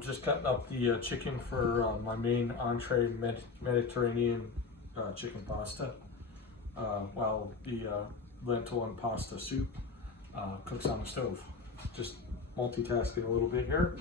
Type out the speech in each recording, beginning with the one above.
Just cutting up the chicken for my main entree Mediterranean chicken pasta, while the lentil and pasta soup cooks on the stove. Just multitasking a little bit here.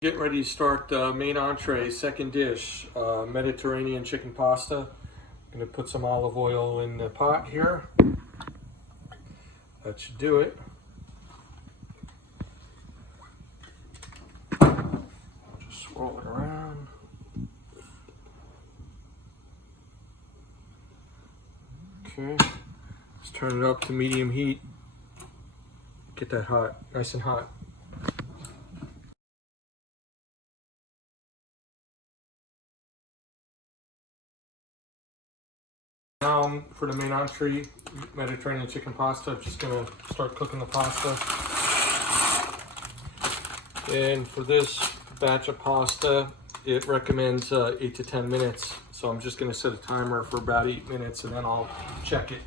Get ready to start main entree, second dish, Mediterranean chicken pasta. I'm going to put some olive oil in the pot here. That should do it. Just swirl it around. Okay, let's turn it up to medium heat. Get that hot, nice and hot. Now for the main entree, Mediterranean chicken pasta, I'm just going to start cooking the pasta. And for this batch of pasta, it recommends 8 to 10 minutes. So I'm just going to set a timer for about 8 minutes and then I'll check it.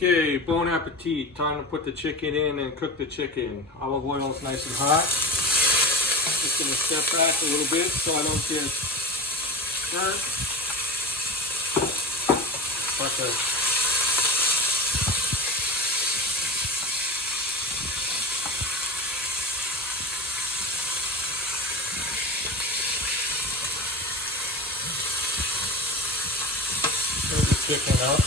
Okay, bon appetit. Time to put the chicken in and cook the chicken. Olive oil is nice and hot. Just gonna step back a little bit so I don't get burnt. Put the chicken up.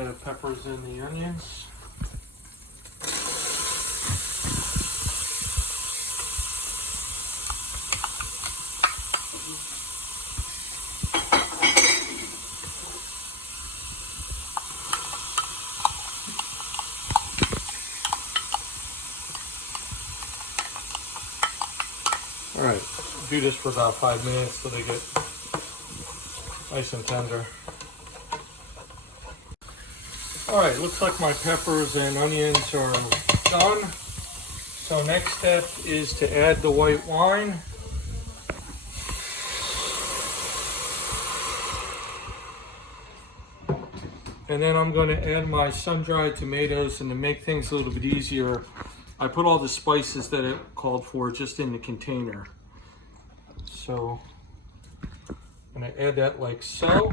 The peppers and the onions. All right, do this for about 5 minutes till they get nice and tender. All right, looks like my peppers and onions are done. So next step is to add the white wine. And then I'm going to add my sun-dried tomatoes, and to make things a little bit easier, I put all the spices that it called for just in the container. So I'm going to add that like so.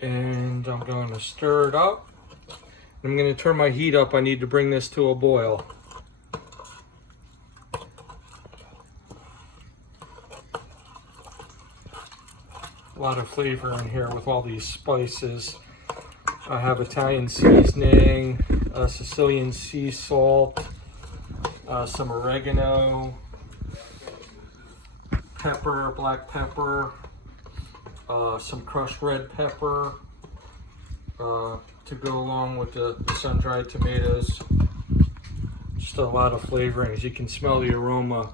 And I'm going to stir it up. I'm going to turn my heat up. I need to bring this to a boil. A lot of flavor in here with all these spices. I have Italian seasoning, Sicilian sea salt, some oregano, pepper, black pepper, some crushed red pepper to go along with the sun-dried tomatoes. Just a lot of flavorings. You can smell the aroma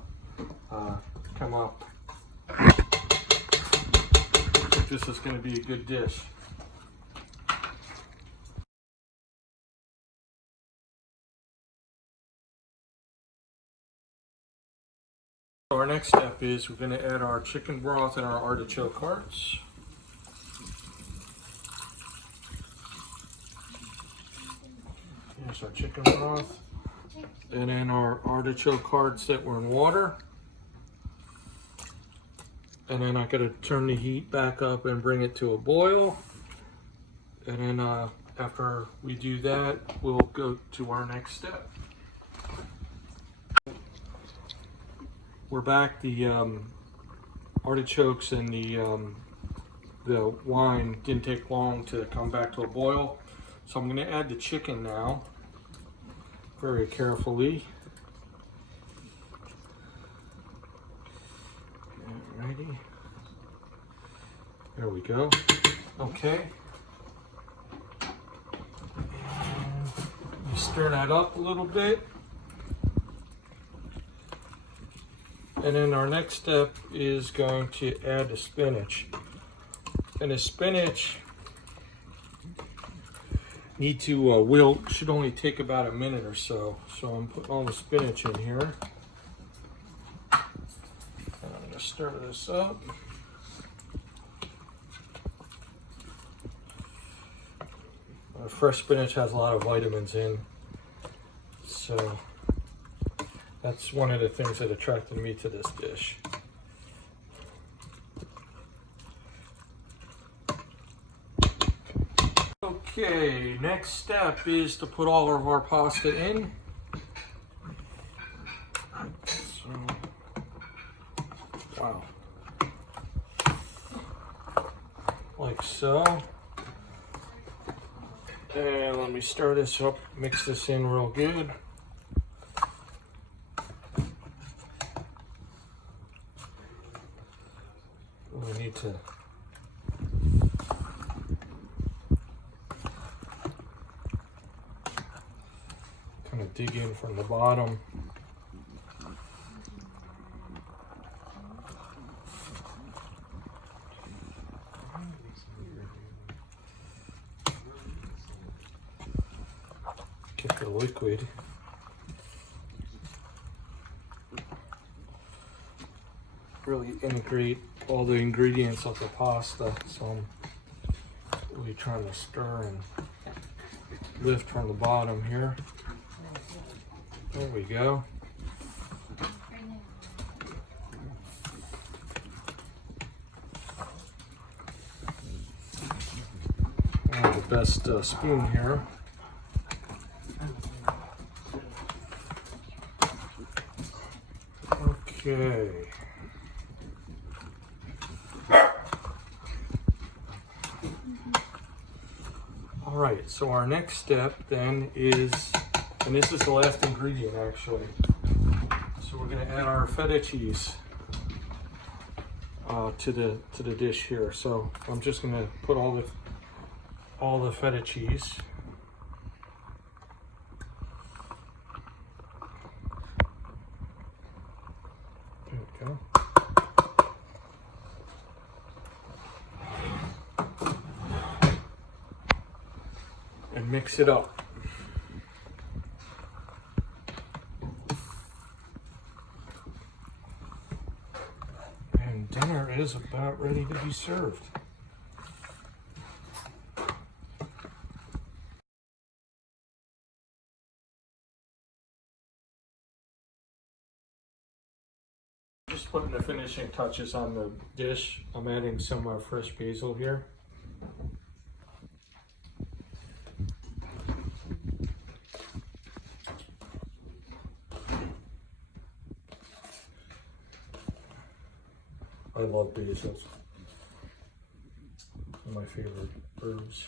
come up. I think this is going to be a good dish. So our next step is we're going to add our chicken broth and our artichoke hearts. Here's our chicken broth. And then our artichoke hearts that were in water. And then I gotta turn the heat back up and bring it to a boil. And then after we do that, we'll go to our next step. We're back. The artichokes and the wine didn't take long to come back to a boil. So I'm gonna add the chicken now, very carefully. Alrighty. There we go. Okay. And you stir that up a little bit. And then our next step is going to add the spinach. And the spinach need to wilt, should only take about a minute or so. So I'm putting all the spinach in here. And I'm going to stir this up. Fresh spinach has a lot of vitamins in, so that's one of the things that attracted me to this dish. Okay, next step is to put all of our pasta in. So, wow. Like so. And let me stir this up, mix this in real good. We need to kind of dig in from the bottom. Get the liquid. Really integrate all the ingredients of the pasta, so I'm really trying to stir and lift from the bottom here. There we go. I have the best spoon here. Okay. All right, so our next step then is, and this is the last ingredient actually. So we're gonna add our feta cheese to the dish here. So I'm just gonna put all the feta cheese. There we go. And mix it up. And dinner is about ready to be served. Just putting the finishing touches on the dish. I'm adding some fresh basil here. I love basil. One of my favorite herbs.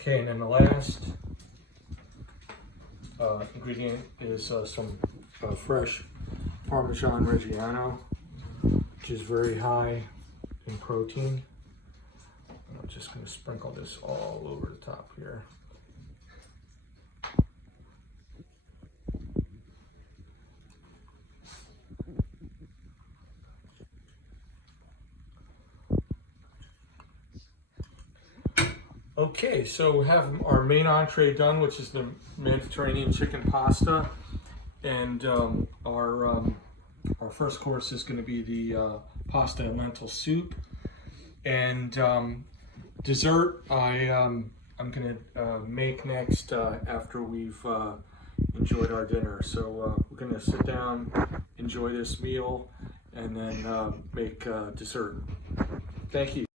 Okay, and then the last ingredient is some fresh Parmesan Reggiano, which is very high in protein. I'm just going to sprinkle this all over the top here. Okay, so we have our main entree done, which is the Mediterranean chicken pasta, and our first course is going to be the pasta and lentil soup. And dessert, I'm going to make next after we've enjoyed our dinner. So we're going to sit down, enjoy this meal, and then make dessert. Thank you.